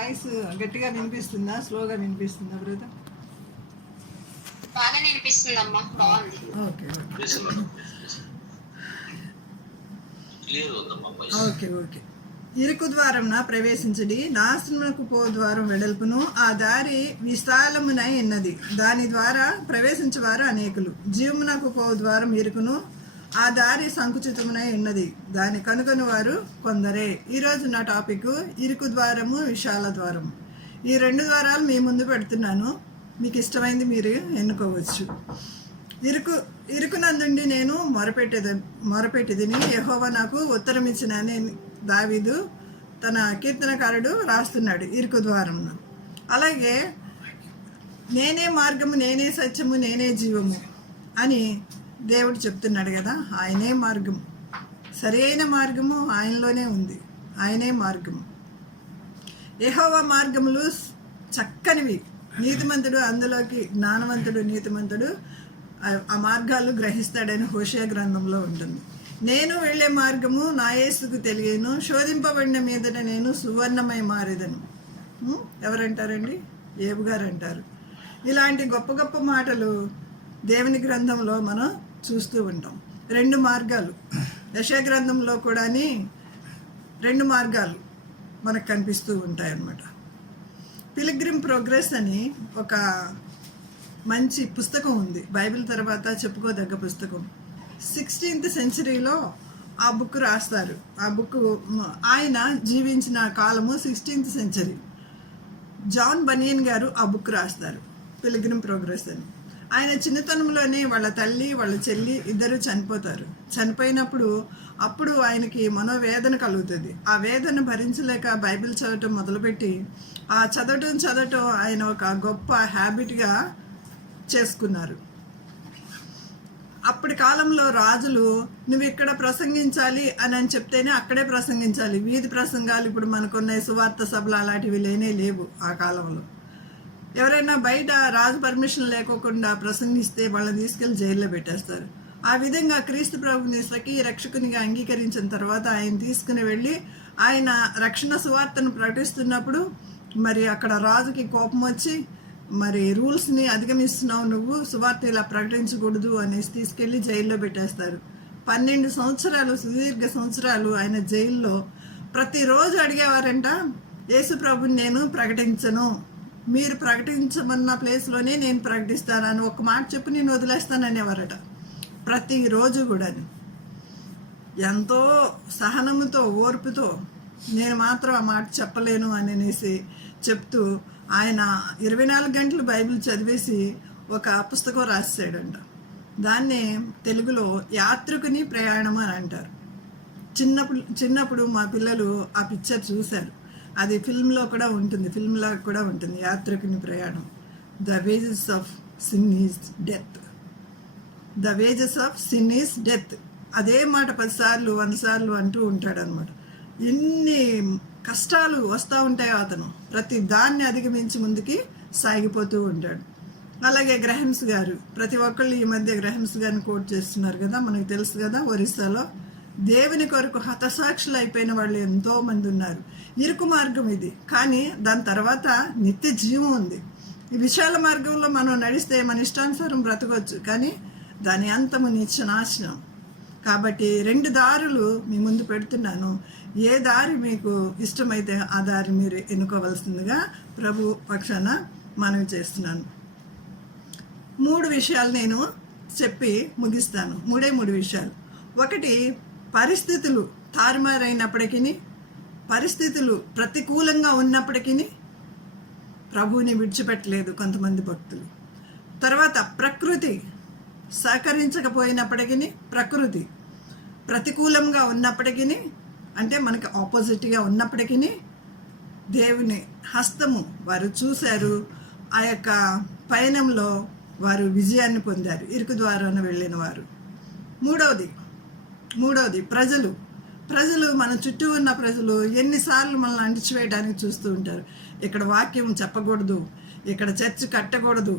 Voice గట్టిగా వినిపిస్తుందా, స్లోగా వినిపిస్తుందా బ్రదర్? బాగా వినిపిస్తుందమ్మా, బాగుంది. Okay okay okay. ఇరుకు ద్వారంన ప్రవేశించడి, నాశనమునకు పో ద్వారం వెడల్పును, ఆ దారి విశాలమునై ఉన్నది, దాని ద్వారా ప్రవేశించేవారు అనేకులు. జీవమునకు పో ద్వారం ఇరుకును, ఆ దారి సంకుచితమునై ఉన్నది, దాని కనుగొని వారు కొందరే. ఈరోజు నా టాపిక్ ఇరుకు ద్వారము, విశాల ద్వారము. ఈ రెండు ద్వారాలు మీ ముందు పెడుతున్నాను, మీకు ఇష్టమైంది మీరు ఎన్నుకోవచ్చు. ఇరుకునందుండి నేను మొరపెట్టేదిని యెహోవా నాకు ఉత్తరం ఇచ్చినని దావీదు తన కీర్తనకారుడు రాస్తున్నాడు ఇరుకు ద్వారంలో. అలాగే నేనే మార్గము, నేనే సత్యము, నేనే జీవము అని దేవుడు చెప్తున్నాడు కదా. ఆయనే మార్గము, సరి అయిన మార్గము ఆయనలోనే ఉంది, ఆయనే మార్గము. యెహోవా మార్గములు చక్కనివి, నీతిమంతుడు అందులోకి, జ్ఞానవంతుడు నీతిమంతుడు ఆ మార్గాలు గ్రహిస్తాడని హోషేయ గ్రంథంలో ఉంటుంది. నేను వెళ్ళే మార్గము నా యేసుకు తెలియను, శోధింపబడిన మీదట నేను సువర్ణమై మారేదను. ఎవరంటారండి? ఏబు గారు అంటారు. ఇలాంటి గొప్ప గొప్ప మాటలు దేవుని గ్రంథంలో మనం చూస్తూ ఉంటాం. రెండు మార్గాలు యెషయా గ్రంథంలో కూడా రెండు మార్గాలు మనకు కనిపిస్తూ ఉంటాయి అన్నమాట. పిల్గ్రిమ్ ప్రోగ్రెస్ అని ఒక మంచి పుస్తకం ఉంది, బైబిల్ తర్వాత చెప్పుకోదగ్గ పుస్తకం. 16th సెంచరీలో ఆ బుక్ రాస్తారు. ఆ బుక్ ఆయన జీవించిన కాలము 16th సెంచరీ. జాన్ బనియన్ గారు ఆ బుక్ రాస్తారు, పిల్గ్రిమ్ ప్రోగ్రెస్ అని. ఆయన చిన్నతనంలోనే వాళ్ళ తల్లి వాళ్ళ చెల్లి ఇద్దరు చనిపోతారు. చనిపోయినప్పుడు అప్పుడు ఆయనకి మనోవేదన కలుగుతుంది. ఆ వేదన భరించలేక బైబిల్ చదవటం మొదలుపెట్టి ఆ చదవటం ఆయన ఒక గొప్ప హ్యాబిట్గా చేసుకున్నారు. అప్పటి కాలంలో రాజులు నువ్వు ఇక్కడ ప్రసంగించాలి అని చెప్తేనే అక్కడే ప్రసంగించాలి. వీధి ప్రసంగాలు ఇప్పుడు మనకున్న సువార్త సభలు అలాంటివి లేనే లేవు ఆ కాలంలో. ఎవరైనా బయట రాజు పర్మిషన్ లేకోకుండా ప్రసంగిస్తే వాళ్ళని తీసుకెళ్లి జైల్లో పెట్టేస్తారు. ఆ విధంగా క్రీస్తు ప్రభుని స్వకీయ రక్షకునిగా అంగీకరించిన తర్వాత ఆయన తీసుకుని వెళ్ళి ఆయన రక్షణ సువార్తను ప్రకటిస్తున్నప్పుడు మరి అక్కడ రాజుకి కోపం వచ్చి, మరి రూల్స్ని అధిగమిస్తున్నావు, నువ్వు సువార్త ఇలా ప్రకటించకూడదు అనేసి తీసుకెళ్ళి జైల్లో పెట్టేస్తారు. 12 సంవత్సరాలు, సుదీర్ఘ సంవత్సరాలు ఆయన జైల్లో ప్రతిరోజు అడిగేవారంట, యేసు ప్రభుని నేను ప్రకటించను, మీరు ప్రకటించమన్న ప్లేస్లోనే నేను ప్రకటిస్తాను అని ఒక మాట చెప్పి నేను వదిలేస్తాననేవారట. ప్రతిరోజు కూడా ఎంతో సహనముతో, ఓర్పుతో నేను మాత్రం ఆ మాట చెప్పలేను అని అనేసి చెప్తూ ఆయన 24 గంటలు బైబిల్ చదివేసి ఒక పుస్తకం రాసాడంట. దాన్నే తెలుగులో యాత్రికుని ప్రయాణం అని అంటారు. చిన్నప్పుడు మా పిల్లలు ఆ పిక్చర్ చూశారు. అది ఫిల్మ్లో కూడా ఉంటుంది, ఫిల్మ్లో కూడా ఉంటుంది, యాత్రికుని ప్రయాణం. The wages of sin is death, the wages of sin is death. అదే మాట 10 సార్లు 100 సార్లు అంటూ ఉంటాడు అనమాట. ఎన్ని కష్టాలు వస్తూ ఉంటాయో అతను ప్రతి దాన్ని అధిగమించి ముందుకి సాగిపోతూ ఉంటాడు. అలాగే గ్రహంస్ గారు, ప్రతి ఒక్కళ్ళు ఈ మధ్య గ్రహంస్ గారిని కోట్ చేస్తున్నారు కదా, మనకు తెలుసు కదా. ఒరిస్సాలో దేవుని కొరకు హతసాక్షులు అయిపోయిన వాళ్ళు ఎంతో మంది ఉన్నారు. ఇరుకు మార్గం ఇది, కానీ దాని తర్వాత నిత్య జీవం ఉంది. ఈ విశాల మార్గంలో మనం నడిస్తే మన ఇష్టానుసారం బ్రతకొచ్చు, కానీ దాని అంతము నిత్య నాశనం. కాబట్టి 2 దారులు మీ ముందు పెడుతున్నాను. ఏ దారి మీకు ఇష్టమైతే ఆ దారి మీరు ఎన్నుకోవాల్సిందిగా ప్రభు పక్షాన మనవి చేస్తున్నాను. 3 విషయాలు నేను చెప్పి ముగిస్తాను. 3 విషయాలు. ఒకటి, పరిస్థితులు తారుమారైనప్పటికీ, పరిస్థితులు ప్రతికూలంగా ఉన్నప్పటికీ ప్రభువుని విడిచిపెట్టలేదు కొంతమంది భక్తులు. తర్వాత ప్రకృతి సహకరించకపోయినప్పటికీ, ప్రకృతి ప్రతికూలంగా ఉన్నప్పటికీ, అంటే మనకి ఆపోజిట్గా ఉన్నప్పటికీ దేవుని హస్తము వారు చూశారు. ఆ యొక్క పయనంలో వారు విజయాన్ని పొందారు, ఇరుకు ద్వారాన వెళ్ళిన వారు. మూడవది ప్రజలు మన చుట్టూ ఉన్న ప్రజలు ఎన్నిసార్లు మనల్ని అణిచివేయడానికి చూస్తూ ఉంటారు. ఇక్కడ వాక్యం చెప్పకూడదు, ఇక్కడ చర్చ్ కట్టకూడదు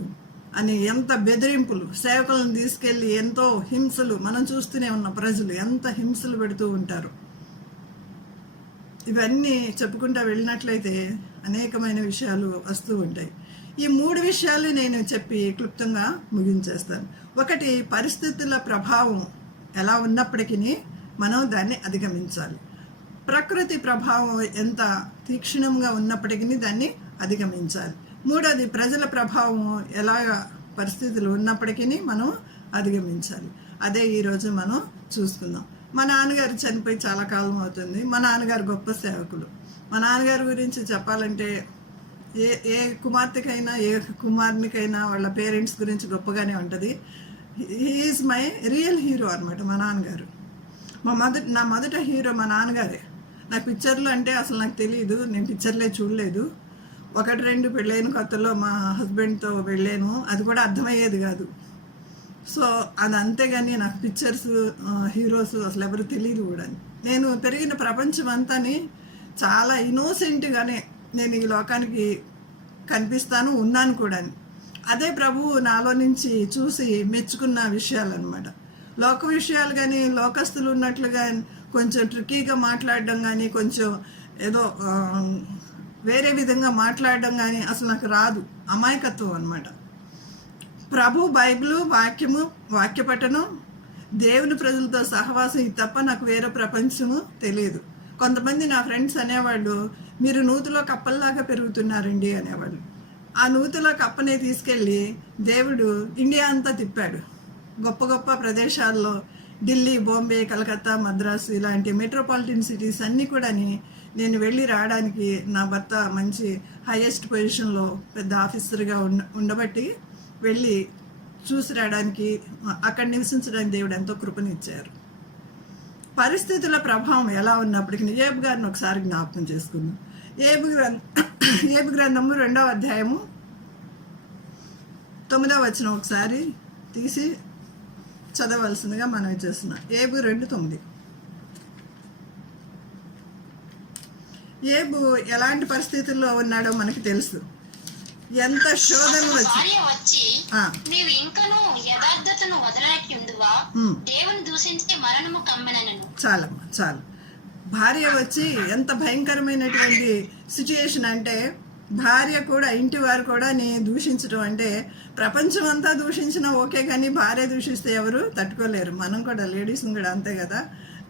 అని ఎంత బెదిరింపులు, సేవకులను తీసుకెళ్ళి ఎంతో హింసలు మనం చూస్తూనే ఉన్న ప్రజలు ఎంత హింసలు పెడుతూ ఉంటారు. ఇవన్నీ చెప్పుకుంటూ వెళ్ళినట్లయితే అనేకమైన విషయాలు వస్తూ ఉంటాయి. ఈ 3 విషయాలు నేను చెప్పి క్లుప్తంగా ముగించేస్తాను. ఒకటి, పరిస్థితుల ప్రభావం ఎలా ఉన్నప్పటికీ మనం దాన్ని అధిగమించాలి. ప్రకృతి ప్రభావం ఎంత తీక్షణంగా ఉన్నప్పటికీ దాన్ని అధిగమించాలి. మూడోది, ప్రజల ప్రభావం ఎలాగ పరిస్థితులు ఉన్నప్పటికీ మనం అధిగమించాలి. అదే ఈరోజు మనం చూసుకుందాం. మా నాన్నగారు చనిపోయి చాలా కాలం అవుతుంది. మా నాన్నగారు గొప్ప సేవకులు. మా నాన్నగారి గురించి చెప్పాలంటే ఏ కుమార్తెకైనా ఏ కుమారునికైనా వాళ్ళ పేరెంట్స్ గురించి గొప్పగానే ఉంటుంది. హీఈస్ మై రియల్ హీరో అనమాట మా నాన్నగారు. నా మొదట హీరో మా నాన్నగారే. నాకు పిక్చర్లు అంటే అసలు నాకు తెలియదు, నేను పిక్చర్లే చూడలేదు. 1-2 పెళ్ళైన కొత్తలో మా హస్బెండ్తో వెళ్ళాను, అది కూడా అర్థమయ్యేది కాదు. సో అది అంతేగాని నాకు పిక్చర్స్ హీరోస్ అసలు ఎవరు తెలియదు కూడా. నేను పెరిగిన ప్రపంచం అంతాని చాలా ఇన్నోసెంట్గానే నేను ఈ లోకానికి కనిపిస్తాను, ఉన్నాను కూడా. అదే ప్రభువు నాలో నుంచి చూసి మెచ్చుకున్న విషయాలన్నమాట. లోక విషయాలు కానీ, లోకస్తులు ఉన్నట్లుగా కొంచెం ట్రిక్కీగా మాట్లాడడం కానీ, కొంచెం ఏదో వేరే విధంగా మాట్లాడడం కానీ అసలు నాకు రాదు. అమాయకత్వం అన్నమాట. ప్రభు, బైబిలు, వాక్యపఠనం, దేవుని ప్రజలతో సహవాసం, ఇది తప్ప నాకు వేరే ప్రపంచము తెలియదు. కొంతమంది నా ఫ్రెండ్స్ అనేవాళ్ళు, మీరు నూతిలో కప్పల్లాగా పెరుగుతున్నారండి అనేవాళ్ళు. ఆ నూతిలో కప్పనే తీసుకెళ్ళి దేవుడు ఇండియా అంతా తిప్పాడు. గొప్ప గొప్ప ప్రదేశాల్లో ఢిల్లీ, బాంబే, కలకత్తా, మద్రాసు ఇలాంటి మెట్రోపాలిటన్ సిటీస్ అన్నీ కూడా నేను వెళ్ళి రావడానికి, నా భర్త మంచి హైయెస్ట్ పొజిషన్లో పెద్ద ఆఫీసర్గా ఉండబట్టి వెళ్ళి చూసి రావడానికి, అక్కడ నివసించడానికి దేవుడు ఎంతో కృపనిచ్చారు. పరిస్థితుల ప్రభావం ఎలా ఉన్నప్పటికీ ఏబు గారిని ఒకసారి జ్ఞాపకం చేసుకుందాం. ఏబు గ్రంథము 2వ అధ్యాయము 9వ వచనం ఒకసారి తీసి చదవలసిందిగా మనం చేస్తున్నాం. ఏబు 2:9. ఏబు ఎలాంటి పరిస్థితుల్లో ఉన్నాడో మనకి తెలుసు. ఎంత శోధనలు వచ్చి నీవు ఇంకను యథార్థతను వదలనట్లుండువా, దేవుని దూషించి మరణము కమ్మెనను. చాలు. భార్య వచ్చి ఎంత భయంకరమైనటువంటి సిచ్యుయేషన్ అంటే, భార్య కూడా, ఇంటి వారు కూడా దూషించడం అంటే, ప్రపంచం అంతా దూషించినా ఓకే, కానీ భార్య దూషిస్తే ఎవరు తట్టుకోలేరు. మనం కూడా, లేడీస్ని కూడా అంతే కదా.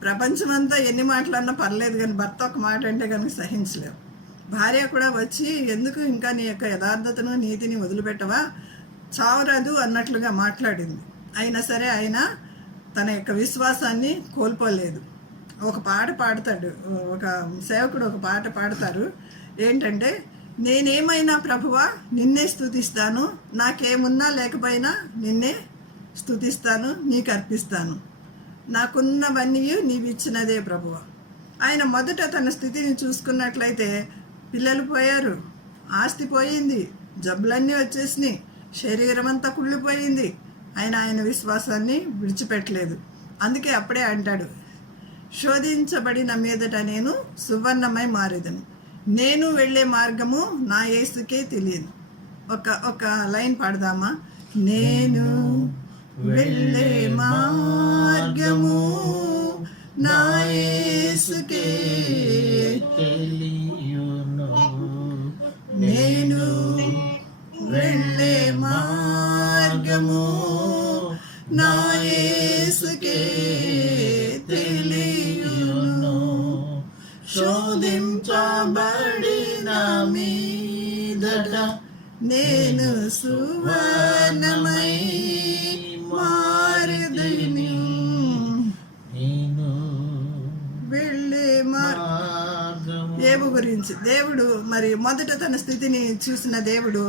ప్రపంచం అంతా ఎన్ని మాటలన్నా పర్లేదు, కానీ భర్త ఒక మాట అంటే కనుక సహించలేవు. భార్య కూడా వచ్చి, ఎందుకు ఇంకా నీ యొక్క యథార్థతను, నీతిని వదిలిపెట్టవా, చావరాదు అన్నట్లుగా మాట్లాడింది. అయినా సరే ఆయన తన యొక్క విశ్వాసాన్ని కోల్పోలేదు. ఒక పాట పాడతాడు, ఒక సేవకుడు ఒక పాట పాడతారు. ఏంటంటే, నేనేమైనా ప్రభువా నిన్నే స్తుతిస్తాను, నాకేమున్నా లేకపోయినా నిన్నే స్తుతిస్తాను, నీకు అర్పిస్తాను, నాకున్నవన్నీ నీవిచ్చినదే ప్రభువా. ఆయన మొదట తన స్థితిని చూసుకున్నట్లయితే, పిల్లలు పోయారు, ఆస్తి పోయింది, జబ్బులన్నీ వచ్చేసినాయి, శరీరం అంతా కుళ్ళిపోయింది. ఆయన విశ్వాసాన్ని విడిచిపెట్టలేదు. అందుకే అప్పుడే అంటాడు, శోధించబడిన మీదట నేను సువర్ణమై మారేదను, నేను వెళ్ళే మార్గము నా యేసుకే తెలియదు. ఒక లైన్ పాడదామా? నేను వెళ్ళే మార్గము నా యేసుకే తెలియును, నేను వెళ్ళే మార్గము నా యేసుకే తెలియును, శోధించబడిన మీదట నేను సువర్ణమై మారెదను, నేను వెళ్ళే ఏబు గురించి దేవుడు మరి మొదట తన స్థితిని చూసిన దేవుడు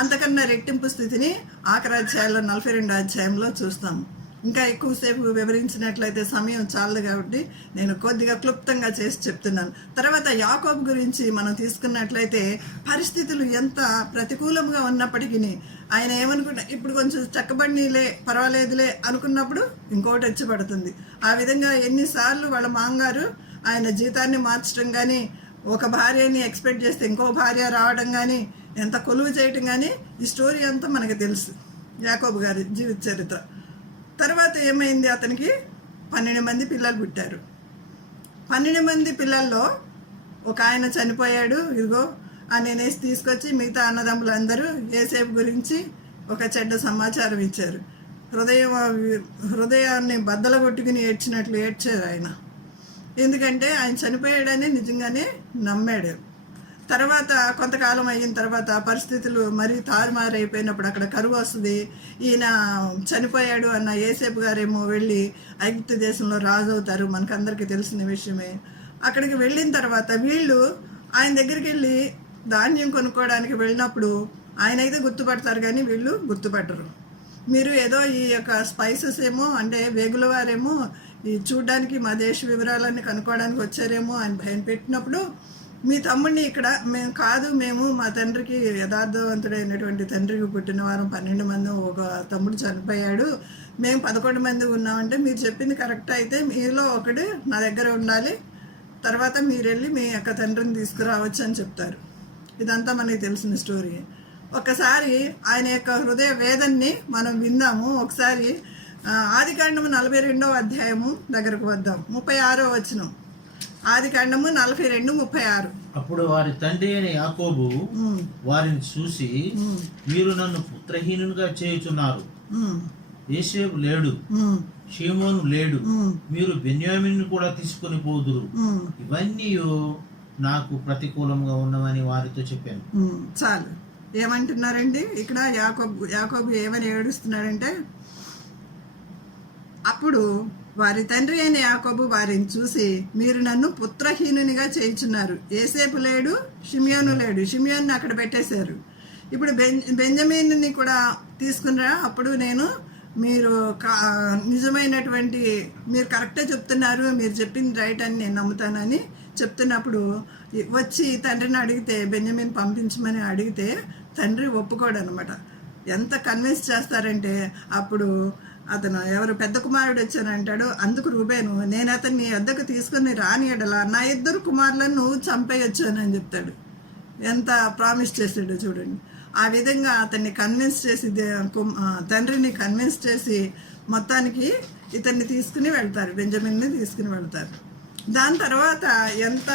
అంతకన్నా రెట్టింపు స్థితిని ఆఖరి అధ్యాయంలో 42వ అధ్యాయంలో చూస్తాము. ఇంకా ఎక్కువసేపు వివరించినట్లయితే సమయం చాలదు కాబట్టి నేను కొద్దిగా క్లుప్తంగా చేసి చెప్తున్నాను. తర్వాత యాకోబు గురించి మనం తీసుకున్నట్లయితే, పరిస్థితులు ఎంత ప్రతికూలంగా ఉన్నప్పటికీ ఆయన ఏమనుకున్నా, ఇప్పుడు కొంచెం చక్కబడినీలే, పర్వాలేదులే అనుకున్నప్పుడు ఇంకోటి వచ్చి పడుతుంది. ఆ విధంగా ఎన్నిసార్లు వాళ్ళ మామగారు ఆయన జీతాన్ని మార్చడం కానీ, ఒక భార్యని ఎక్స్పెక్ట్ చేస్తే ఇంకో భార్య రావడం కానీ, ఎంత కొలువు చేయటం కానీ, ఈ స్టోరీ అంతా మనకు తెలుసు, యాకోబు గారి జీవిత చరిత్ర. తర్వాత ఏమైంది, అతనికి 12 మంది పిల్లలు పుట్టారు. 12 మంది పిల్లల్లో ఒక ఆయన చనిపోయాడు. ఇదిగో అనేసి తీసుకొచ్చి మిగతా అన్నదమ్ములందరూ యోసేపు గురించి ఒక చెడ్డ సమాచారం ఇచ్చారు. హృదయాన్ని బద్దలు కొట్టుకుని ఏడ్చినట్లు ఏడ్చారు ఆయన. ఎందుకంటే ఆయన చనిపోయాడని నిజంగానే నమ్మాడు. తర్వాత కొంతకాలం అయిన తర్వాత పరిస్థితులు మరీ తారుమారైపోయినప్పుడు అక్కడ కరువు వస్తుంది. ఈయన చనిపోయాడు అన్న యోసేపు గారేమో వెళ్ళి ఐగుప్తు దేశంలో రాజు అవుతారు, మనకందరికీ తెలిసిన విషయమే. అక్కడికి వెళ్ళిన తర్వాత వీళ్ళు ఆయన దగ్గరికి వెళ్ళి ధాన్యం కొనుక్కోవడానికి వెళ్ళినప్పుడు ఆయన అయితే గుర్తుపడతారు కానీ వీళ్ళు గుర్తుపట్టరు. మీరు ఏదో ఈ యొక్క స్పైసెస్ ఏమో అంటే వేగుల వారేమో ఈ చూడ్డానికి మా దేశ వివరాలన్నీ కనుక్కోవడానికి వచ్చారేమో అని భయం పెట్టినప్పుడు మీ తమ్ముడిని ఇక్కడ మేము మా తండ్రికి యథార్థవంతుడైనటువంటి తండ్రికి పుట్టిన వారం 12 మంది, ఒక తమ్ముడు చనిపోయాడు, మేము 11 మంది ఉన్నామంటే మీరు చెప్పింది కరెక్ట్ అయితే మీలో ఒకడు నా దగ్గర ఉండాలి, తర్వాత మీరు వెళ్ళి మీ యొక్క తండ్రిని తీసుకురావచ్చు అని చెప్తారు. ఇదంతా మనకి తెలిసిన స్టోరీ. ఒకసారి ఆయన యొక్క హృదయ వేదన్ని మనం విందాము. ఒకసారి ఆదికాండము 42వ అధ్యాయము దగ్గరకు వద్దాం. 36వ వచనం. ఆదికాండము 42:36. అప్పుడు వారి తండ్రి అయిన యాకోబు వారిని చూసి, మీరు నన్ను పుత్రహీనునిగా చేయుచున్నారు. యోసేపు లేడు, షీమోను లేడు, మీరు బెన్యామీను కూడా తీసుకుని పోదురు. ఇవన్నీ నాకు ప్రతికూలంగా ఉన్నవని వారితో చెప్పాను. చాలు. ఏమంటున్నారండి ఇక్కడ? యాకోబు ఏమని ఏడుస్తున్నాడంటే, అప్పుడు వారి తండ్రి అయిన యాకోబు వారిని చూసి, మీరు నన్ను పుత్రహీనునిగా చేయుచున్నారు. యోసేపు లేడు, షిమ్యోను లేడు, షిమ్యోన్ని అక్కడ పెట్టేశారు. ఇప్పుడు బెంజమీన్ని కూడా తీసుకున్నా, అప్పుడు నేను మీరు నిజమైనటువంటి మీరు కరెక్టే చెప్తున్నారు, మీరు చెప్పింది రైట్ అని నేను నమ్ముతానని చెప్తున్నప్పుడు వచ్చి తండ్రిని అడిగితే, బెంజమిన్ పంపించమని అడిగితే తండ్రి ఒప్పుకోడు అనమాట. ఎంత కన్విన్స్ చేస్తారంటే అప్పుడు అతను ఎవరు పెద్ద కుమారుడు వచ్చానంటాడు. అందుకు రూబేను, నేను అతన్ని వద్దకు తీసుకుని రాని ఎడలా నా 2 కుమారులను నువ్వు చంపేయచ్చు అని చెప్తాడు. ఎంత ప్రామిస్ చేసాడో చూడండి. ఆ విధంగా అతన్ని కన్విన్స్ చేసి తండ్రిని కన్విన్స్ చేసి మొత్తానికి ఇతన్ని తీసుకుని వెళ్తారు, బెంజమిన్ని తీసుకుని వెళ్తారు. దాని తర్వాత ఎంత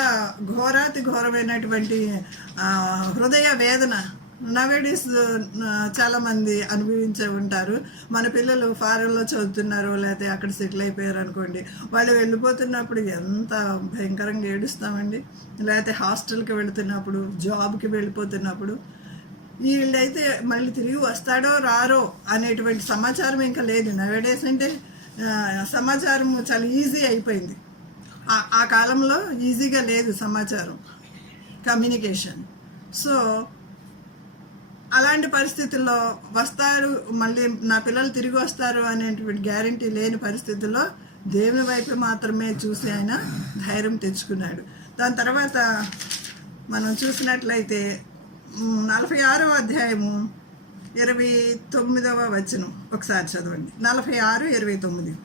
ఘోరాతి ఘోరమైనటువంటి హృదయ వేదన నవేడీస్ చాలామంది అనుభవించే ఉంటారు. మన పిల్లలు ఫారెన్లో చదువుతున్నారు, లేకపోతే అక్కడ సెటిల్ అయిపోయారు అనుకోండి, వాళ్ళు వెళ్ళిపోతున్నప్పుడు ఎంత భయంకరంగా ఏడుస్తామండి. లేకపోతే హాస్టల్కి వెళుతున్నప్పుడు, జాబ్కి వెళ్ళిపోతున్నప్పుడు, వీళ్ళైతే మళ్ళీ తిరిగి వస్తాడో రారో అనేటువంటి సమాచారం ఇంకా లేదు. నవేడేస్ అంటే సమాచారం చాలా ఈజీ అయిపోయింది. ఆ కాలంలో ఈజీగా లేదు సమాచారం, కమ్యూనికేషన్. సో అలాంటి పరిస్థితుల్లో వస్తారు, మళ్ళీ నా పిల్లలు తిరిగి వస్తారు అనేటువంటి గ్యారంటీ లేని పరిస్థితుల్లో దేవుని వైపు మాత్రమే చూసి ఆయన ధైర్యం తెచ్చుకున్నాడు. దాని తర్వాత మనం చూసినట్లయితే 46వ అధ్యాయము 29వ వచనం ఒకసారి చదవండి. 46:29.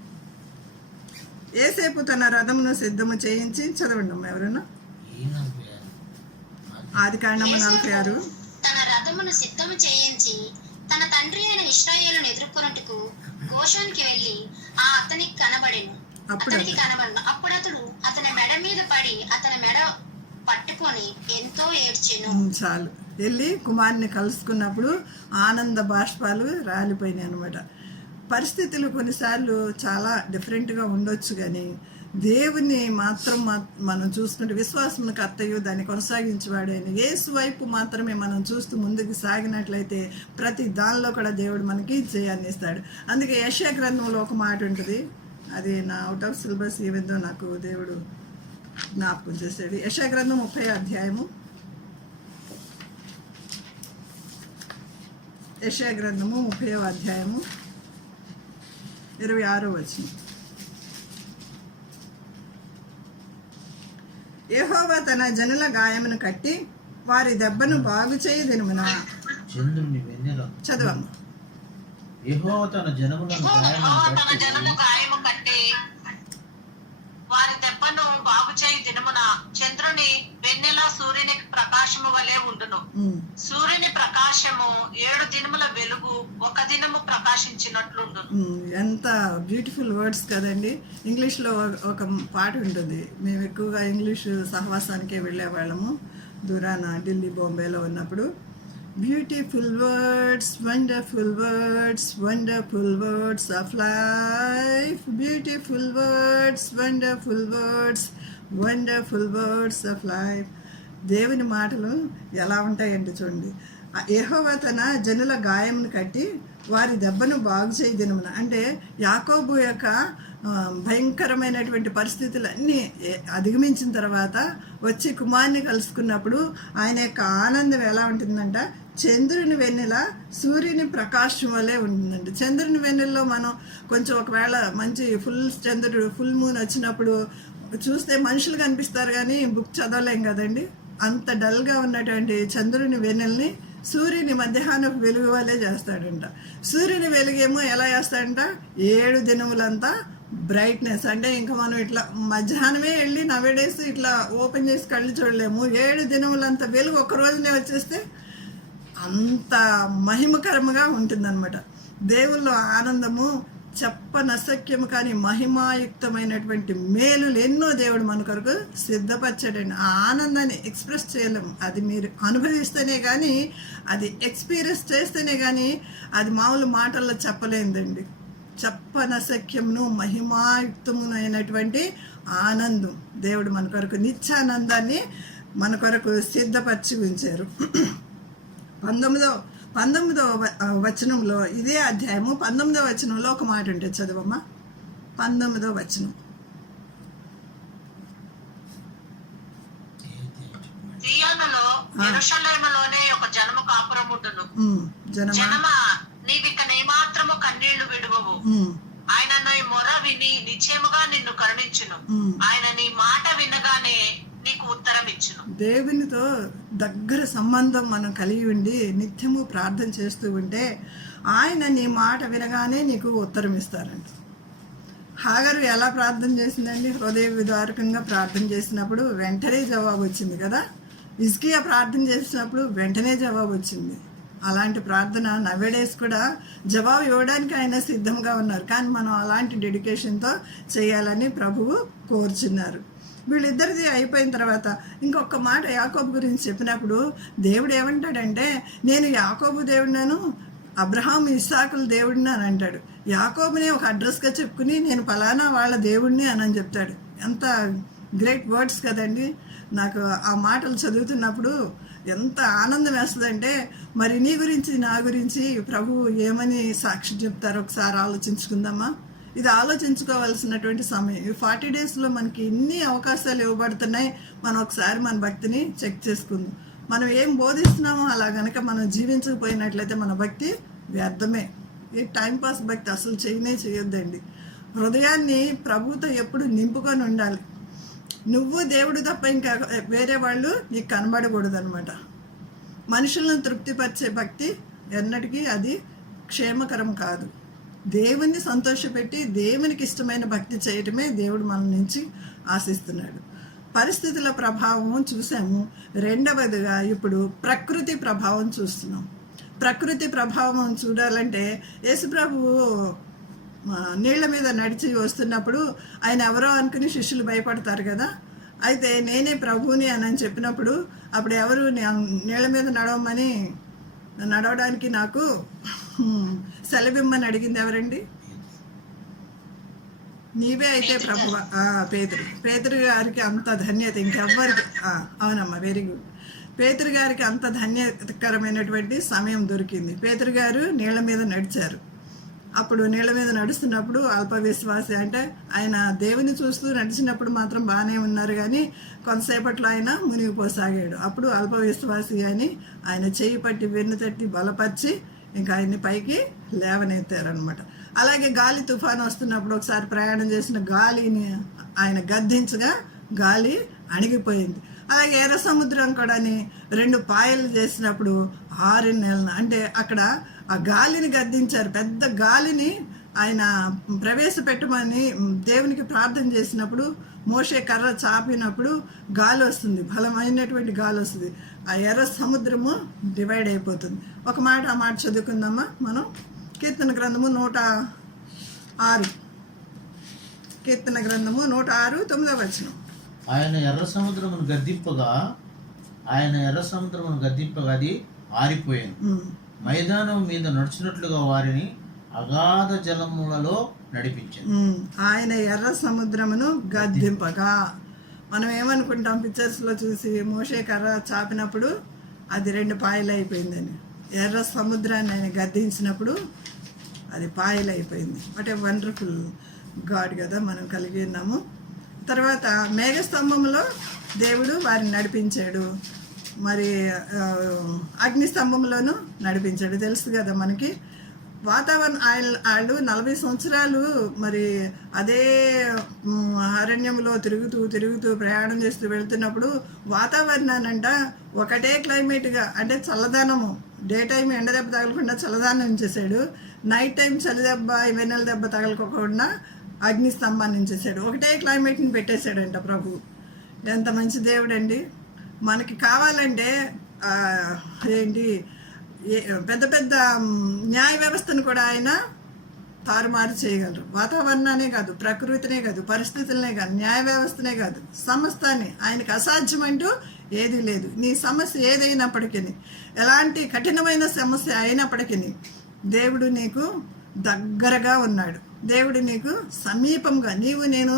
యోసేపు తన రథమును సిద్ధము చేయించి, చదవండి అమ్మ ఎవరన్నా. ఆదికాండము 46. తన రథమును సిద్ధము చేయించి తన తండ్రి అయిన ఇశ్రాయేలును ఎదుర్కొనుటకు గోషానికి వెళ్ళి అతనికి కనబడెను. అప్పుడు అతడు అతని మెడ మీద పడి అతని మెడ పట్టుకొని ఎంతో ఏడ్చెను. చాలు. వెళ్ళి కుమారుని కలుసుకున్నప్పుడు ఆనంద బాష్పాలు రాలిపోయినాయి అనమాట. పరిస్థితులు కొన్నిసార్లు చాలా డిఫరెంట్గా ఉండొచ్చు, కానీ దేవుని మాత్రం మనం చూసుకుంటే విశ్వాసం కర్తయు దాన్ని కొనసాగించేవాడైన యేసు వైపు మాత్రమే మనం చూస్తూ ముందుకు సాగినట్లయితే ప్రతి దానిలో కూడా దేవుడు మనకి జయాన్ని ఇస్తాడు. అందుకే యెషయా గ్రంథంలో ఒక మాట ఉంటుంది, అది నా అవుట్ ఆఫ్ సిలబస్ ఏవిందో నాకు దేవుడు జ్ఞాపకం చేశాడు. యెషయా గ్రంథం 30వ అధ్యాయము. యెషయా గ్రంథము 30వ అధ్యాయము 26వ వచనం. యెహోవా తన జనుల గాయమును కట్టి వారి దెబ్బను బాగు చేయ దినమున. చదవమ్మ. యెహోవా తన జనములను గాయము కట్టి వారి దెబ్బను బాగు చేయి దినమున చంద్రుని వెన్నెల సూర్యుని ప్రకాశము వలె ఉండును. సూర్యుని ప్రకాశము 7 దినముల వెలుగు 1 దినము ప్రకాశించినట్లుండును. ఎంత బ్యూటిఫుల్ వర్డ్స్ కదండి. ఇంగ్లీష్లో ఒక పాట ఉంటుంది, మేము ఎక్కువగా ఇంగ్లీష్ సహవాసానికే వెళ్ళేవాళ్ళము. దూరాన ఢిల్లీ బాంబేలో ఉన్నప్పుడు beautiful words wonderful words wonderful words of life, beautiful words wonderful words wonderful words of life. దేవుని మాటలు ఎలా ఉంటాయండి చూడండి. యెహోవా తన జనుల గాయమును కట్టి వారి దెబ్బను బాగు చేయి దినమున. అంటే యాకోబు యొక్క భయంకరమైనటువంటి పరిస్థితులన్నీ అధిగమించిన తర్వాత వచ్చి కుమార్ని కలుసుకున్నప్పుడు ఆయన యొక్క ఆనందం ఎలా ఉంటుందంట, చంద్రుని వెన్నెల సూర్యుని ప్రకాశం వల్లే ఉంటుందండి. చంద్రుని వెన్నెలలో మనం కొంచెం ఒకవేళ మంచి చంద్రుడు ఫుల్ మూన్ వచ్చినప్పుడు చూస్తే మనుషులు కనిపిస్తారు కానీ బుక్ చదవలేం కదండి. అంత డల్గా ఉన్నటువంటి చంద్రుని వెన్నెల్ని సూర్యుని మధ్యాహ్నపు వెలుగు వల్లే చేస్తాడంట. సూర్యుని వెలుగేమో ఎలా చేస్తాడంట, 7 దినములంతా బ్రైట్నెస్. అంటే ఇంకా మనం ఇట్లా మధ్యాహ్నమే వెళ్ళి నవేడేసి ఇట్లా ఓపెన్ చేసి కళ్ళు చూడలేము. 7 దినములంతా వెలుగు ఒక్క రోజునే వచ్చేస్తే అంత మహిమకరముగా ఉంటుందన్నమాట. దేవుల్లో ఆనందము చెప్పనసక్యము కానీ మహిమాయుక్తమైనటువంటి మేలులు ఎన్నో దేవుడు మన కొరకు సిద్ధపరచాడండి. ఆ ఆనందాన్ని ఎక్స్ప్రెస్ చేయలేము. అది మీరు అనుభవిస్తేనే కానీ, అది ఎక్స్పీరియన్స్ చేస్తేనే కానీ అది మామూలు మాటల్లో చెప్పలేదండి. చెప్పనసక్యమును మహిమాయుక్తమును అయినటువంటి ఆనందం దేవుడు మన కొరకు నిత్యానందాన్ని మన కొరకు సిద్ధపరిచి ఉంచారు. 19వ వచనంలో, ఇదే అధ్యాయము 19వ వచనంలో ఒక మాట ఉంటుంది, చదవమ్మా. 19వ వచనం. సియోనులో యెరూషలేములోనే ఒక జనము కాపురముండును. జనమా, నీవిక నేమాత్రము కన్నీళ్లు విడువవు. ఆయన నీ మొర విని నిశ్చయముగా నిన్ను కరుణించును. ఆయన నీ మాట వినగానే నీకు ఉత్తరం ఇచ్చును. దేవునితో దగ్గర సంబంధం మనం కలిగి ఉండి నిత్యము ప్రార్థన చేస్తూ ఉంటే ఆయన నీ మాట వినగానే నీకు ఉత్తరం ఇస్తారంట. హాగరు ఎలా ప్రార్థన చేసిందండి? హృదయ విదారకంగా ప్రార్థన చేసినప్పుడు వెంటనే జవాబు వచ్చింది కదా. హిజ్కియా ప్రార్థన చేసినప్పుడు వెంటనే జవాబు వచ్చింది. అలాంటి ప్రార్థన నవేడేస్ కూడా జవాబు ఇవ్వడానికి ఆయన సిద్ధంగా ఉన్నారు. కానీ మనం అలాంటి డెడికేషన్తో చేయాలని ప్రభువు కోరుచున్నారు. వీళ్ళిద్దరిది అయిపోయిన తర్వాత ఇంకొక మాట యాకోబు గురించి చెప్పినప్పుడు దేవుడు ఏమంటాడంటే, నేను యాకోబు దేవుడినాను, అబ్రహాం ఇస్సాకుల దేవుడిని అని అంటాడు. యాకోబుని ఒక అడ్రస్గా చెప్పుకుని నేను ఫలానా వాళ్ళ దేవుడిని అని చెప్తాడు. ఎంత గ్రేట్ వర్డ్స్ కదండి. నాకు ఆ మాటలు చదువుతున్నప్పుడు ఎంత ఆనందం వేస్తుందంటే, మరి నీ గురించి నా గురించి ప్రభువు ఏమని సాక్షి చెప్తారో ఒకసారి ఆలోచించుకుందామా. ఇది ఆలోచించుకోవాల్సినటువంటి సమయం. ఈ 40 డేస్లో మనకి ఎన్ని అవకాశాలు ఇవ్వబడుతున్నాయి. మనం ఒకసారి మన భక్తిని చెక్ చేసుకుందాం. మనం ఏం బోధిస్తున్నామో అలా కనుక మనం జీవించకపోయినట్లయితే మన భక్తి వ్యర్థమే. ఈ టైంపాస్ భక్తి అసలు చేయొద్దండి. హృదయాన్ని ప్రభుతో ఎప్పుడు నింపుకొని ఉండాలి. నువ్వు దేవుడు తప్ప ఇంకా వేరే వాళ్ళు నీకు కనబడకూడదు అనమాట. మనుషులను తృప్తిపరిచే భక్తి ఎన్నటికీ అది క్షేమకరం కాదు. దేవుణ్ణి సంతోషపెట్టి దేవునికి ఇష్టమైన భక్తి చేయటమే దేవుడు మన నుంచి ఆశిస్తున్నాడు. పరిస్థితుల ప్రభావం చూసాము. రెండవదిగా ఇప్పుడు ప్రకృతి ప్రభావం చూస్తున్నాం. ప్రకృతి ప్రభావం చూడాలంటే యేసుప్రభువు నీళ్ల మీద నడిచి వస్తున్నప్పుడు ఆయన ఎవరో అనుకుని శిష్యులు భయపడతారు కదా. అయితే నేనే ప్రభువుని అని చెప్పినప్పుడు అప్పుడు ఎవరు నీళ్ల మీద నడవడానికి నాకు సెలవిమ్మని అడిగింది ఎవరండి? నీవే అయితే ప్రభువా. పేతురు గారికి అంత ధన్యత ఇంకెవ్వరికి. అవునమ్మా, వెరీ గుడ్. పేతురు గారికి అంత ధన్యకరమైనటువంటి సమయం దొరికింది. పేతురు గారు నీళ్ల మీద నడిచారు. అప్పుడు నీళ్ల మీద నడుస్తున్నప్పుడు అల్ప విశ్వాసి, అంటే ఆయన దేవుని చూస్తూ నడిచినప్పుడు మాత్రం బాగానే ఉన్నారు కానీ కొంతసేపట్లో ఆయన మునిగిపోసాగాడు. అప్పుడు అల్ప విశ్వాసి అని ఆయన చేయి పట్టి వెన్ను తట్టి బలపరిచి ఇంకా ఆయన్ని పైకి లేవనెత్తారనమాట. అలాగే గాలి తుఫాను వస్తున్నప్పుడు ఒకసారి ప్రయాణం చేసిన గాలిని ఆయన గద్దించగా గాలి అణిగిపోయింది. అలాగే ఎర్ర సముద్రం కూడా 2 పాయలు చేసినప్పుడు 6 నెలలు, అంటే అక్కడ ఆ గాలిని గద్దించారు. పెద్ద గాలిని ఆయన ప్రవేశపెట్టమని దేవునికి ప్రార్థన చేసినప్పుడు మోషే కర్ర చాపినప్పుడు గాలి వస్తుంది, బలమైనటువంటి గాలి వస్తుంది. ఆ ఎర్ర సముద్రము డివైడ్ అయిపోతుంది. ఆ మాట చదువుకుందామా మనం. కీర్తన గ్రంథము 106. కీర్తన గ్రంథము 106 9వ వచనం. ఆయన ఎర్ర సముద్రమును గద్దింపగా ఆయన ఎర్ర సముద్రమును గద్దింపగా అది ఆరిపోయాను. మైదానం మీద నడుచున్నట్లుగా వారిని అగాధ జలములలో నడిపించాను. ఆయన ఎర్ర సముద్రమును గద్దింపగా. మనం ఏమనుకుంటాం పిక్చర్స్లో చూసి, మోషే కర్ర చాపినప్పుడు అది 2 పాయలు అయిపోయిందని. ఎర్ర సముద్రాన్ని ఆయన గద్దించినప్పుడు అది పాయలు అయిపోయింది. వాట్ ఏ వండర్ఫుల్ గాడ్ కదా మనం కలిగి ఉన్నాము. తర్వాత మేఘస్తంభంలో దేవుడు వారిని నడిపించాడు, మరి అగ్నిస్తంభంలోనూ నడిపించాడు. తెలుసు కదా మనకి. వాతావరణం వాళ్ళు 40 సంవత్సరాలు మరి అదే అరణ్యంలో తిరుగుతూ ప్రయాణం చేస్తూ వెళ్తున్నప్పుడు వాతావరణానంట ఒకటే క్లైమేట్గా, అంటే చల్లదనము. డే టైం ఎండ దెబ్బ తగలకుండా చల్లదనం ఉంచేసాడు, నైట్ టైం చలి దెబ్బ వెన్నెల దెబ్బ తగలకోకుండా అగ్ని స్తంభాన్ని ఉంచేసాడు. ఒకటే క్లైమేట్ని పెట్టేశాడంట ప్రభు. ఎంత మంచి దేవుడు అండి. మనకి కావాలంటే ఏంటి పెద్ద పెద్ద న్యాయ వ్యవస్థను కూడా ఆయన తారుమారు చేయగలరు. వాతావరణానే కాదు, ప్రకృతినే కాదు, పరిస్థితులనే కాదు, న్యాయ వ్యవస్థనే కాదు, సమస్తాన్ని. ఆయనకు అసాధ్యం అంటూ ఏదీ లేదు. నీ సమస్య ఏదైనప్పటికీ, ఎలాంటి కఠినమైన సమస్య అయినప్పటికీ దేవుడు నీకు దగ్గరగా ఉన్నాడు. దేవుడు నీకు సమీపంగా, నేను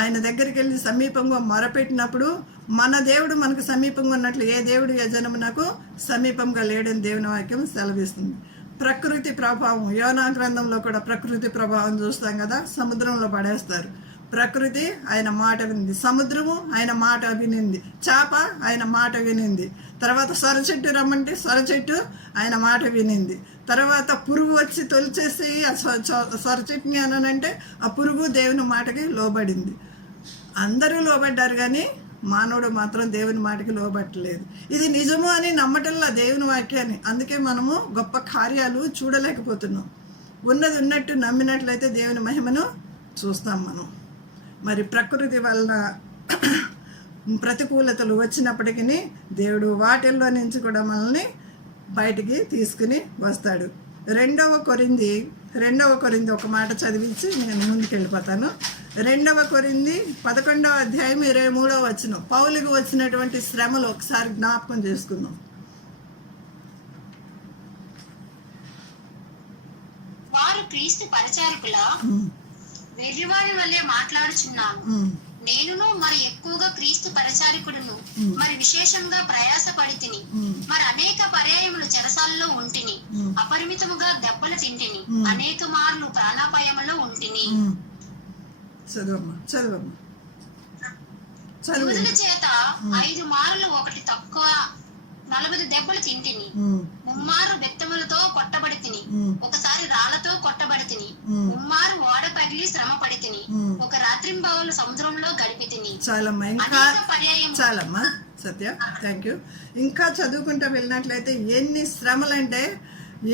ఆయన దగ్గరికి వెళ్ళి సమీపంగా మొరపెట్టినప్పుడు మన దేవుడు మనకు సమీపంగా ఉన్నట్లు ఏ దేవుడు ఏ జనమునకు సమీపంగా లేడని దేవుని వాక్యం సెలవిస్తుంది. ప్రకృతి ప్రభావం, యోనా గ్రంథంలో కూడా ప్రకృతి ప్రభావం చూస్తాం కదా. సముద్రంలో పడేస్తారు, ప్రకృతి ఆయన మాట వినింది, సముద్రము ఆయన మాట వినింది, చేప ఆయన మాట వినింది, తర్వాత సొర చెట్టు రమ్మంటే సొర చెట్టు ఆయన మాట వినింది, తర్వాత పురుగు వచ్చి తొలిచేసి ఆ సొర చెట్టుని అనంటే ఆ పురుగు దేవుని మాటకి లోబడింది. అందరూ లోబడ్డారు కానీ మానవుడు మాత్రం దేవుని మాటకి లోబట్టలేదు. ఇది నిజము అని నమ్మటంలా దేవుని వాక్యాన్ని. అందుకే మనము గొప్ప కార్యాలు చూడలేకపోతున్నాం. ఉన్నది ఉన్నట్టు నమ్మినట్లయితే దేవుని మహిమను చూస్తాం మనం. మరి ప్రకృతి వలన ప్రతికూలతలు వచ్చినప్పటికీ దేవుడు వాటిల్లో నుంచి కూడా మనల్ని బయటికి తీసుకుని వస్తాడు. రెండవ కొరింథీ ఒక మాట చదివించి నేను ముందుకు వెళ్ళిపోతాను. 2వ కొరింథీ 11వ అధ్యాయం 23వ వచనం. పౌలుకు వచ్చినటువంటి శ్రమలు ఒకసారి జ్ఞాపకం చేసుకుందాం. వారు క్రీస్తు పరిచారకుల వెర్రివారి వల్లే మాట్లాడుచున్నాను. నేనును మరి ఎక్కువగా క్రీస్తు పరిచారకుడును, మరి విశేషంగా ప్రయాసపడి తిని, మరి అనేక పర్యాయములు చెరసాలలో ఉంటిని, అపరిమితముగా దెబ్బలు తింటిని, అనేక మార్లు ప్రాణాపాయములో ఉంటిని. యూదుల చేత 5 మార్లు ఒకటి తక్కువ 40 దెబ్బలు తింటిని, 3 మార్లు బెత్తములతో కొట్టబడి తిని, ఒకసారి రాళ్లతో కొట్టబడి తిని, 3 మార్లు ఓడ పగిలి శ్రమ పడి తిని, ఒక రాత్రింబవలు సముద్రంలో గడిపి తిని. చాలమ్మా సత్య, థ్యాంక్ యూ. ఇంకా చదువుకుంటూ వెళ్ళినట్లయితే ఎన్ని శ్రమలు అంటే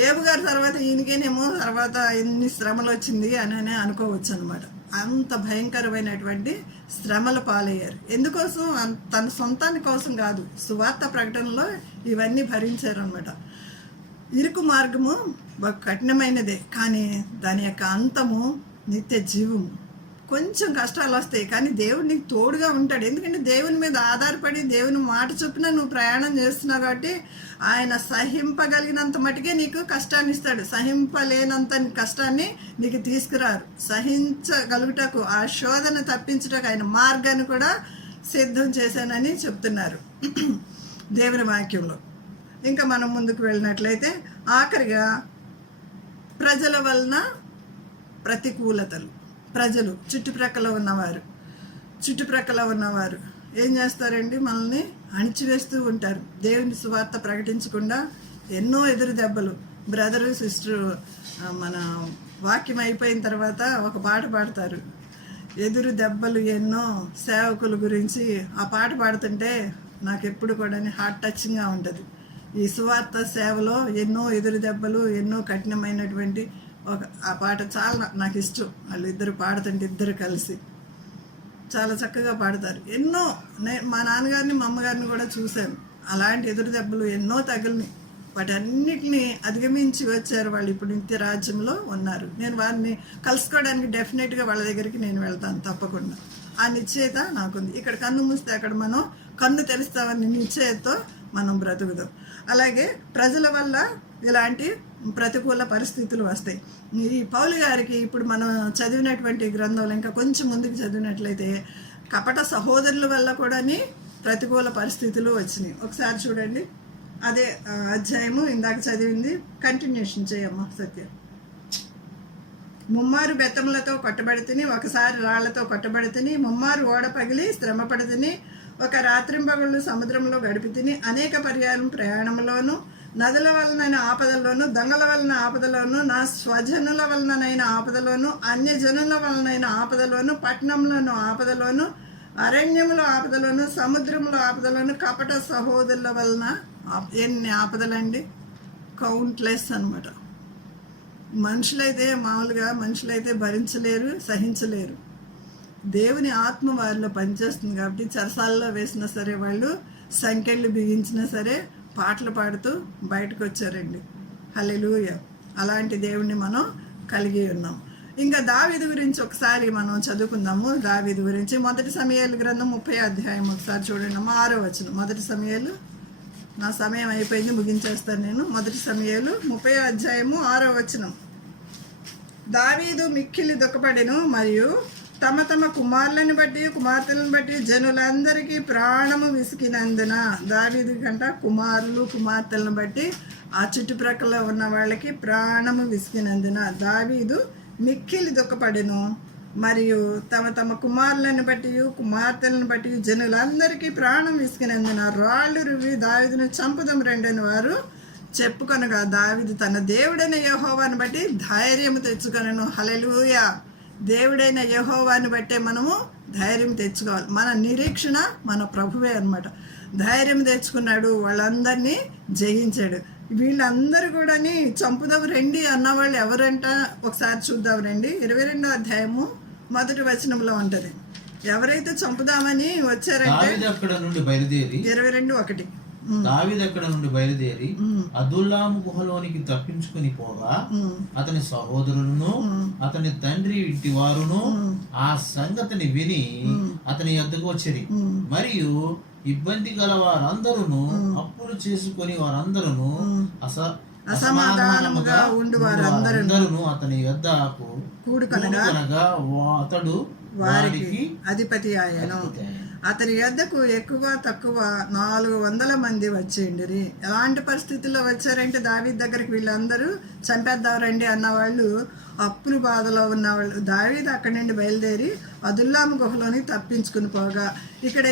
ఏబు గారి తర్వాత ఈయనకేనేమో తర్వాత ఎన్ని శ్రమలు వచ్చింది అని అనుకోవచ్చు అనమాట. అంత భయంకరమైనటువంటి శ్రమలు పాలయ్యారు. ఎందుకోసం? తన సొంతాని కోసం కాదు, సువార్త ప్రకటనలో ఇవన్నీ భరించారనమాట. ఇరుకు మార్గము కఠినమైనదే, కానీ దాని యొక్క అంతము నిత్య జీవము. కొంచెం కష్టాలు వస్తాయి కానీ దేవుడు నీకు తోడుగా ఉంటాడు. ఎందుకంటే దేవుని మీద ఆధారపడి దేవుని మాట చొప్పున నువ్వు ప్రయాణం చేస్తున్నావు కాబట్టి ఆయన సహింపగలిగినంత మటుకే నీకు కష్టాన్ని ఇస్తాడు. సహింపలేనంత కష్టాన్ని నీకు తీసుకురారు. సహించగలుగుటకు, ఆ శోధన తప్పించుటకు ఆయన మార్గాన్ని కూడా సిద్ధం చేశానని చెప్తున్నారు దేవుని వాక్యంలో. ఇంకా మనం ముందుకు వెళ్ళినట్లయితే ఆఖరిగా ప్రజల వలన ప్రతికూలతలు. ప్రజలు చుట్టుప్రక్కల ఉన్నవారు ఏం చేస్తారండి? మనల్ని అణిచివేస్తూ ఉంటారు. దేవుని సువార్త ప్రకటించకుండా ఎన్నో ఎదురు దెబ్బలు. బ్రదరు సిస్టరు మన వాక్యం అయిపోయిన తర్వాత ఒక పాట పాడతారు, ఎదురు దెబ్బలు ఎన్నో సేవకుల గురించి. ఆ పాట పాడుతుంటే నాకు ఎప్పుడు కూడా హార్ట్ టచింగ్గా ఉంటుంది. ఈ సువార్త సేవలో ఎన్నో ఎదురు దెబ్బలు, ఎన్నో కఠినమైనటువంటి ఆ పాట చాలా నాకు ఇష్టం. వాళ్ళు ఇద్దరు పాడుతుంటే ఇద్దరు కలిసి చాలా చక్కగా పాడతారు. ఎన్నో మా నాన్నగారిని మా అమ్మగారిని కూడా చూశాను. అలాంటి ఎదురు దెబ్బలు ఎన్నో తగిలినాయి. వాటన్నిటిని అధిగమించి వచ్చారు వాళ్ళు. ఇప్పుడు నిత్య రాజ్యంలో ఉన్నారు. నేను వారిని కలుసుకోవడానికి డెఫినెట్గా వాళ్ళ దగ్గరికి నేను వెళ్తాను తప్పకుండా. ఆ నిశ్చయత నాకుంది. ఇక్కడ కన్ను మూస్తే అక్కడ మనం కన్ను తెరుస్తామని నిశ్చయంతో మనం బ్రతుకుదాం. అలాగే ప్రజల వల్ల ఇలాంటి ప్రతికూల పరిస్థితులు వస్తాయి. ఈ పౌలు గారికి ఇప్పుడు మనం చదివినటువంటి గ్రంథంలో ఇంకా కొంచెం ముందుకు చదివినట్లయితే కపట సహోదరుల వల్ల కూడా ప్రతికూల పరిస్థితులు వచ్చినాయి. ఒకసారి చూడండి, అదే అధ్యాయము ఇందాక చదివింది కంటిన్యూషన్ చేయమ్మా సత్య. ముమ్మారు బెత్తములతో కొట్టబడితిని, ఒకసారి రాళ్లతో కొట్టబడితిని, ముమ్మారు ఓడ పగిలి శ్రమ పడితిని, ఒక రాత్రింబగళ్ళు సముద్రంలో గడిపితిని, అనేక పర్యాయం ప్రయాణంలోను, నదుల వలనైన ఆపదల్లోను, దొంగల వలన ఆపదలోను, నా స్వజనుల వలనైన ఆపదలోను, అన్యజనుల వలనైన ఆపదలోను, పట్టణంలోను ఆపదలోను, అరణ్యములో ఆపదలోను, సముద్రంలో ఆపదలోను, కపట సహోదరుల వలన ఎన్ని ఆపదలండి, కౌంట్లెస్ అన్నమాట. మనుషులైతే భరించలేరు, సహించలేరు. దేవుని ఆత్మ వారిలో పనిచేస్తుంది కాబట్టి చెరసాలలో వేసినా సరే, వాళ్ళు సంకెళ్ళు బిగించినా సరే పాటలు పాడుతూ బయటకు వచ్చారండి. హల్లెలూయా. అలాంటి దేవుణ్ణి మనం కలిగి ఉన్నాం. ఇంకా దావీదు గురించి ఒకసారి మనం చదువుకుందాము. దావీదు గురించి 1 సమూయేలు గ్రంథం 30వ అధ్యాయం ఒకసారి చూడండి అమ్మా. 6వ వచనం. 1 సమూయేలు, నా సమయం అయిపోయింది, ముగించేస్తాను నేను. 1 సమూయేలు 30వ అధ్యాయము 6వ వచనం. దావీదు మిక్కిలి దుఃఖపడెను, మరియు తమ తమ కుమారులను బట్టి కుమార్తెలను బట్టి జనులందరికీ ప్రాణము విసికినందున. దావీదు కంట కుమారులు కుమార్తెలను బట్టి ఆ చుట్టుప్రక్కల ఉన్న వాళ్ళకి ప్రాణము విసికినందున దావీదు మిక్కిలి దుఃఖపడెను, మరియు తమ తమ కుమారులను బట్టి కుమార్తెలను బట్టి జనులందరికీ ప్రాణం విసికినందున రాళ్ళు రువి దావీదును చంపుదాం రెండని వారు చెప్పుకొనగా, దావీదు తన దేవుడైన యెహోవాను బట్టి ధైర్యము తెచ్చుకొనెను. హల్లెలూయా. దేవుడైన యెహోవాను బట్టే మనము ధైర్యం తెచ్చుకోవాలి. మన నిరీక్షణ మన ప్రభువే అన్నమాట. ధైర్యం తెచ్చుకున్నాడు, వాళ్ళందరినీ జయించాడు. వీళ్ళందరూ కూడా చంపుదాం రండి అన్నవాళ్ళు ఎవరంట ఒకసారి చూద్దాం రండి. 22వ అధ్యాయము 1వ వచనంలో ఉంటది. ఎవరైతే చంపుదామని వచ్చారంటే అక్కడ నుండి బయలుదేరి 22:1 దావీదు అక్కడ నుండి బయలుదేరి అదుల్లాము గుహలోనికి తప్పించుకుని పోగా అతని సహోదరులను అతని తండ్రి ఇంటి వారును ఆ సంగతిని విని అతని యొద్దకు వచ్చిరి. మరియు ఇబ్బంది గల వారందరూ అప్పులు చేసుకుని వారందరూ అసమాధానముగా ఉండు వారందరూ అతని యొద్దకు కూడుకొనగా అతడు వారికి అధిపతి ఆయను. అతని యొద్దకు ఎక్కువ తక్కువ 400 మంది వచ్చేయండి. ఎలాంటి పరిస్థితుల్లో వచ్చారంటే దావీదు దగ్గరికి వీళ్ళందరూ చంపేద్దాం రండి అన్నవాళ్ళు, అప్పులు బాధలో ఉన్నవాళ్ళు. దావీదు అక్కడి నుండి బయలుదేరి అదుల్లాము గుహలోని తప్పించుకుని పోగా, ఇక్కడ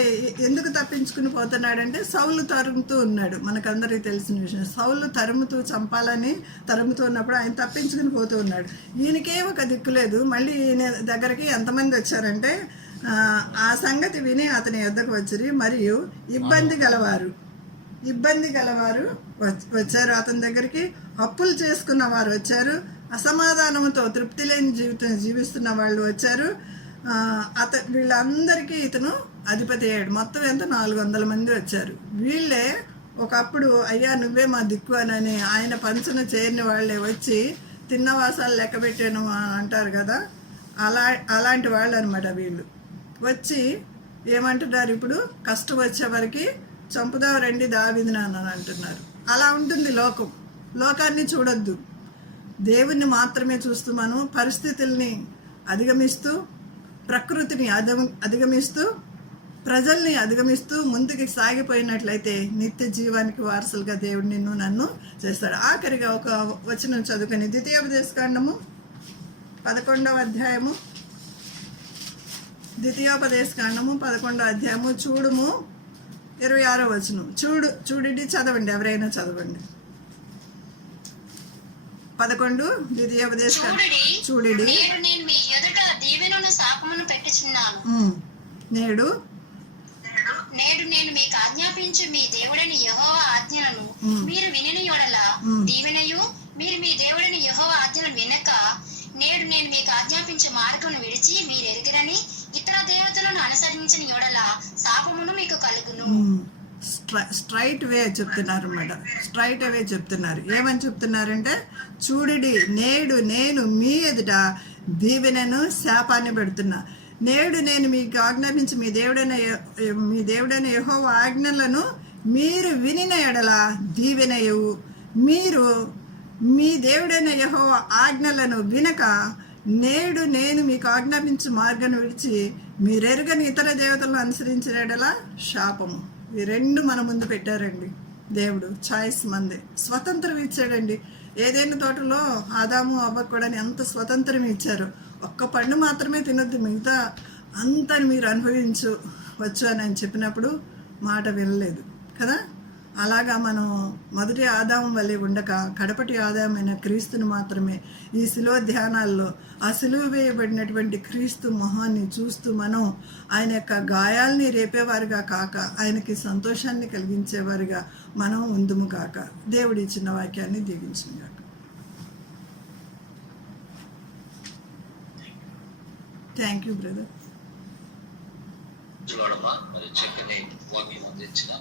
ఎందుకు తప్పించుకుని పోతున్నాడంటే సౌలు తరుముతూ ఉన్నాడు. మనకందరికీ తెలిసిన విషయం. సౌలు చంపాలని తరుముతూ ఉన్నప్పుడు ఆయన తప్పించుకుని పోతూ ఉన్నాడు. ఈయనకే ఒక దిక్కు లేదు. మళ్ళీ ఈయన దగ్గరికి ఎంతమంది వచ్చారంటే ఆ సంగతి విని అతని యొద్దకు వచ్చిరి. మరియు ఇబ్బంది గలవారు వచ్చారు అతని దగ్గరికి. అప్పులు చేసుకున్న వారు వచ్చారు. అసమాధానంతో తృప్తి లేని జీవితం జీవిస్తున్న వాళ్ళు వచ్చారు. వీళ్ళందరికీ ఇతను అధిపతి అయ్యాడు. మొత్తం ఎంత 400 మంది వచ్చారు. వీళ్ళే ఒకప్పుడు అయ్యా నువ్వే మా దిక్కు అని ఆయన పంచన చేరిన వాళ్ళే వచ్చి తిన్నవాసాలు లెక్క పెట్టాను అంటారు కదా, అలాంటి వాళ్ళు అనమాట. వీళ్ళు వచ్చి ఏమంటున్నారు, ఇప్పుడు కష్టం వచ్చేవరకు చంపుదాం రండి దావీదుని అని అంటున్నారు. అలా ఉంటుంది లోకం. లోకాన్ని చూడొద్దు, దేవుణ్ణి మాత్రమే చూస్తూ మనం పరిస్థితుల్ని అధిగమిస్తూ, ప్రకృతిని అధిగమిస్తూ, ప్రజల్ని అధిగమిస్తూ ముందుకు సాగిపోయినట్లయితే నిత్య జీవానికి వారసులుగా దేవుడు నిన్ను నన్ను చేస్తాడు. ఆఖరిగా ఒక వచనం చదువుకొని ద్వితీయోపదేశకాండము 11వ అధ్యాయము, ద్వితీయోపదేశకాండము 11వ అధ్యాయము చూడుము 26వ వచనం. చూడండి, చదవండి, ఎవరైనా చదవండి. 11 ద్వితీయోపదేశకాండం. చూడండి, నేను మీ ఎదుట దీవెనను శాపమును పెట్టుచున్నాను. నేడు నేను మీకు ఆజ్ఞాపించు మీ దేవుడైన యెహోవా ఆజ్ఞలను మీరు వినిన యెడల దీవెనయు, మీరు మీ దేవుడైన యెహోవా ఆజ్ఞలను వినక నేడు నేను మీకు ఆజ్ఞాపించే మార్గమును విడిచి మీరు ఎరిగిరని ఇతర దేవతలను అనుసరించిన యెడల శాపమును మీకు కలుగును. స్ట్రైట్ వే చెప్తున్నారు మేడం. స్ట్రైట్ అవే చెప్తున్నారు. ఏమని చెప్తున్నారంటే, చూడండి నేడు నేను మీ ఎదుట దీవెనను శాపాన్ని పెడుతున్నా. నేడు నేను మీకు ఆజ్ఞాపించి మీ దేవుడైన యెహోవా ఆజ్ఞలను మీరు వినిన ఎడల దీవెనయు. మీరు మీ దేవుడైన యెహోవా ఆజ్ఞలను వినక నేడు నేను మీకు ఆజ్ఞాపించు మార్గాన్ని విడిచి మీరెరుగని ఇతర దేవతలను అనుసరించిన ఎడల శాపము. ఈ రెండు మన ముందు పెట్టారండి దేవుడు. చాయిస్ మందే, స్వతంత్రం ఇచ్చాడండి. ఏదైనా తోటలో ఆదాము అవ్వకు కూడా ఎంత స్వతంత్రం ఇచ్చారు. ఒక్క పండు మాత్రమే తినొద్దు, మిగతా అంతని మీరు అనుభవించవచ్చు అని చెప్పినప్పుడు మాట వినలేదు కదా. అలాగా మనం మొదటి ఆదాము వల్లే ఉండక కడపటి ఆదామైన క్రీస్తుని మాత్రమే ఈ శిలువ ధ్యానాల్లో ఆ శిలువ వేయబడినటువంటి క్రీస్తు మొహాన్ని చూస్తూ మనం ఆయన యొక్క గాయాల్ని రేపేవారుగా కాక ఆయనకి సంతోషాన్ని కలిగించేవారుగా మనం ఉందుము కాక. దేవుడి ఇచ్చిన వాక్యాన్ని దీవించును గాక. Thank you brother. మరి చక్కని వాక్యం అందించిన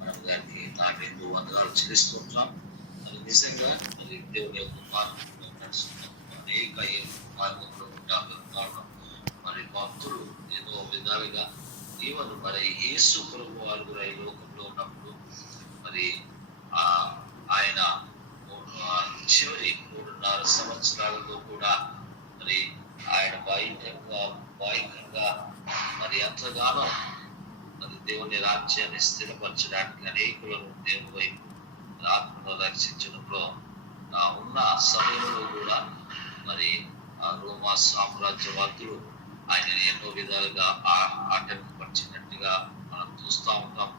మనం గారికి నా రెండు వందనాలు చెల్లిస్తుంటాం. మరి నిజంగా మరి దేవుని యొక్క మార్గంలో నడుస్తున్నాం, అనేక మార్గంలో ఉంటాం. మరి భక్తులు ఎన్నో విధాలుగా ఈవెన్ మరి యేసు ప్రభు వారు కూడా ఈ లోకంలో ఉన్నప్పుడు మరి ఆయన చివరి 3.5 సంవత్సరాలలో కూడా మరి ఆయన బాహ్యంగా మరి ఎంతగానో మరి దేవుని రాజ్యాన్ని స్థిరపరచడానికి అనేకులను దేవుని వైపు ఆత్మను రక్షించడంలో ఉన్న సమయంలో కూడా మరి ఆ రోమా సామ్రాజ్యవాదులు ఆయన ఎన్నో విధాలుగా ఆటంకపరిచినట్టుగా మనం చూస్తూ ఉంటాం.